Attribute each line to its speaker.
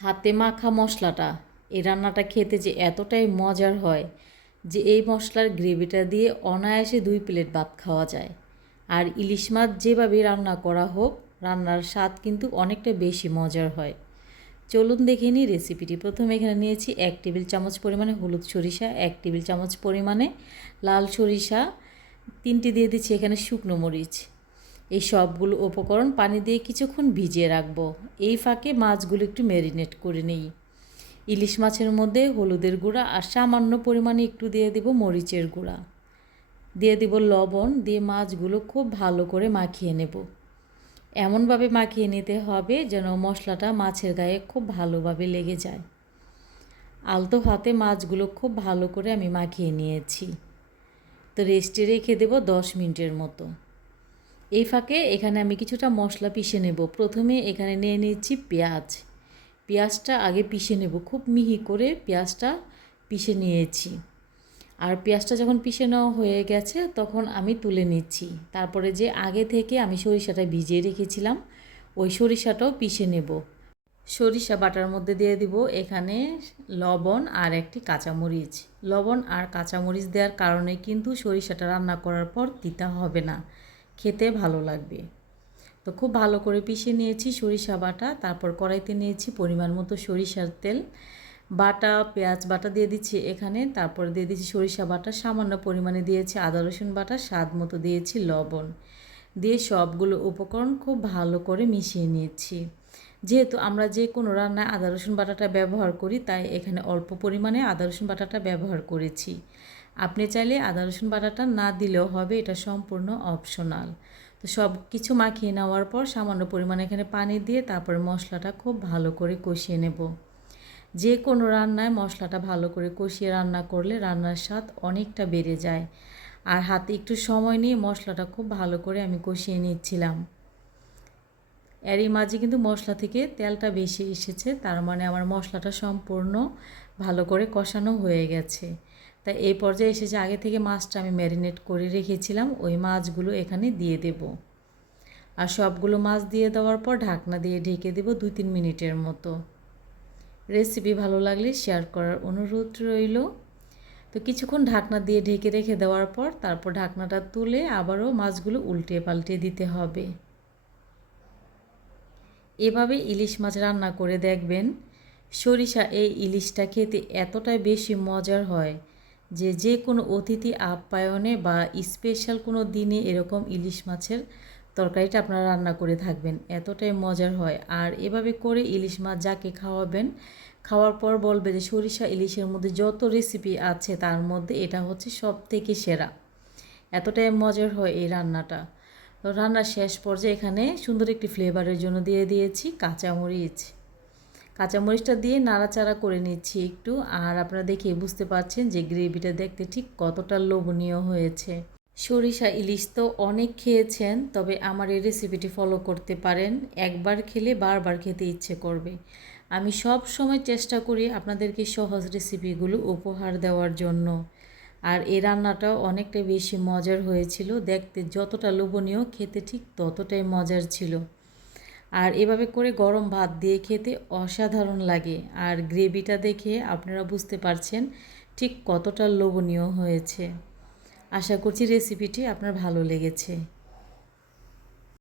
Speaker 1: হাতে মাখা মশলাটা এই রান্নাটা খেতে যে এতটাই মজার হয় যে এই মশলার গ্রেভিটা দিয়ে অনায়াসে দুই প্লেট ভাত খাওয়া যায়। আর ইলিশ মাছ যেভাবে রান্না করা হোক, রান্নার স্বাদ কিন্তু অনেকটা বেশি মজার হয়। চলুন দেখে নিই রেসিপিটি প্রথমে এখানে নিয়েছি এক টেবিল চামচ পরিমাণে হলুদ সরিষা, এক টেবিল চামচ পরিমাণে লাল সরিষা, তিনটি দিয়ে দিচ্ছি এখানে শুকনো মরিচ। এই সবগুলো উপকরণ পানি দিয়ে কিছুক্ষণ ভিজিয়ে রাখব। এই ফাঁকে মাছগুলো একটু ম্যারিনেট করে নিই। ইলিশ মাছের মধ্যে হলুদের গুঁড়া আর সামান্য পরিমাণে একটু দিয়ে দেব মরিচের গুঁড়া। দিয়ে দিব লবণ দিয়ে মাছগুলো খুব ভালো করে মাখিয়ে নেব। এমনভাবে মাখিয়ে নিতে হবে যেন মশলাটা মাছের গায়ে খুব ভালোভাবে লেগে যায়। আলতো হাতে মাছগুলো খুব ভালো করে আমি মাখিয়ে নিয়েছি। তো রেস্টে রেখে দেবো দশ মিনিটের মতো। এই ফাঁকে এখানে আমি কিছুটা মশলা পিষে নেব। প্রথমে এখানে নিয়ে নিচ্ছি পেঁয়াজ। পেঁয়াজটা আগে পিষে নেব। খুব মিহি করে পেঁয়াজটা পিষে নিয়েছি। আর পেঁয়াজটা যখন পিষে নেওয়া হয়ে গেছে, তখন আমি তুলে নিচ্ছি। তারপরে যে আগে থেকে আমি সরিষাটা ভিজিয়ে রেখেছিলাম, ওই সরিষাটাও পিষে নেব। সরিষা বাটার মধ্যে দিয়ে দিব এখানে লবণ আর একটি কাঁচামরিচ। লবণ আর কাঁচামরিচ দেওয়ার কারণে কিন্তু সরিষাটা রান্না করার পর তিতা হবে না। খেতে ভালো লাগবে। তো খুব ভালো করে পিষে নিয়েছি সরিষা বাটা, তারপর কড়াইতে নিয়েছি পরিমাণ মতো সরিষার তেল। বাটা, পেঁয়াজ বাটা দিয়ে দিচ্ছি এখানে, তারপর দিয়ে দিচ্ছি সরিষা বাটা, সামান্য পরিমাণে দিয়েছি আদা, রসুন বাটা, স্বাদ মতো দিয়েছি লবণ। দিয়ে সবগুলো উপকরণ খুব ভালো করে মিশিয়ে নিয়েছি। যেহেতু আমরা যে কোনো রান্নায় আদা, রসুন বাটাটা ব্যবহার করি, তাই এখানে অল্প পরিমাণে আদা, রসুন বাটাটা ব্যবহার করেছি। আপনি চাইলে আদা, রসুন বাটাটা না দিলেও হবে, এটা সম্পূর্ণ অপশনাল তো সব কিছু মাখিয়ে নেওয়ার পর সামান্য পরিমাণে এখানে পানি দিয়ে তারপরে মশলাটা খুব ভালো করে কষিয়ে নেব। যে কোনো রান্নায় মশলাটা ভালো করে কষিয়ে রান্না করলে রান্নার স্বাদ অনেকটা বেড়ে যায়। আর হাতে একটু সময় নিয়ে মশলাটা খুব ভালো করে আমি কষিয়ে নিচ্ছিলাম। এরই মাঝে কিন্তু মশলা থেকে তেলটা বেশি এসেছে, তার মানে আমার মশলাটা সম্পূর্ণ ভালো করে কষানো হয়ে গেছে। তাই এই পর্যায়ে এসেছে আগে থেকে মাছটা আমি ম্যারিনেট করে রেখেছিলাম, ওই মাছগুলো এখানে দিয়ে দেব। আর সবগুলো মাছ দিয়ে দেওয়ার পর ঢাকনা দিয়ে ঢেকে দেব দুই তিন মিনিটের মতো। রেসিপি ভালো লাগলে শেয়ার করার অনুরোধ রইল। তো কিছুক্ষণ ঢাকনা দিয়ে ঢেকে রেখে দেওয়ার পর তারপর ঢাকনাটা তুলে আবারও মাছগুলো উল্টে পাল্টে দিতে হবে। এভাবে ইলিশ মাছ রান্না করে দেখবেন, সরিষা এই ইলিশটা খেতে এতটাই বেশি মজার হয় যে যে কোনো অতিথি আপ্যায়নে বা স্পেশাল কোনো দিনে এরকম ইলিশ মাছের তরকারিটা আপনারা রান্না করে থাকবেন। এতটাই মজার হয়। আর এভাবে করে ইলিশ মাছ যাকে খাওয়াবেন, খাওয়ার পর বলবে যে সরিষা ইলিশের মধ্যে যত রেসিপি আছে তার মধ্যে এটা হচ্ছে সব থেকে সেরা। এতটাই মজার হয় এই রান্নাটা। তো রান্নার শেষ পর্যায়ে এখানে সুন্দর একটি ফ্লেভারের জন্য দিয়ে দিয়েছি, কাঁচামরিচ। কাঁচামরিচটা দিয়ে নাড়াচাড়া করে নিচ্ছি একটু। আর আপনারা দেখে বুঝতে পারছেন যে গ্রেভিটা দেখতে ঠিক কতটা লোভনীয় হয়েছে। সরিষা ইলিশ তো অনেক খেয়েছেন, তবে আমার এই রেসিপিটি ফলো করতে পারেন। একবার খেলে বারবার খেতে ইচ্ছে করবে। আমি সব সময় চেষ্টা করি আপনাদেরকে সহজ রেসিপিগুলো উপহার দেওয়ার জন্য। আর এই রান্নাটাও অনেকটা বেশি মজার হয়েছিল। দেখতে যতটা লোভনীয়, খেতে ঠিক ততটাই মজার ছিল। আর এভাবে করে গরম ভাত দিয়ে খেতে অসাধারণ লাগে। আর গ্রেভিটা দেখে আপনারা বুঝতে পারছেন ঠিক কতটা লোভনীয় হয়েছে। আশা করছি রেসিপিটি আপনার ভালো লেগেছে।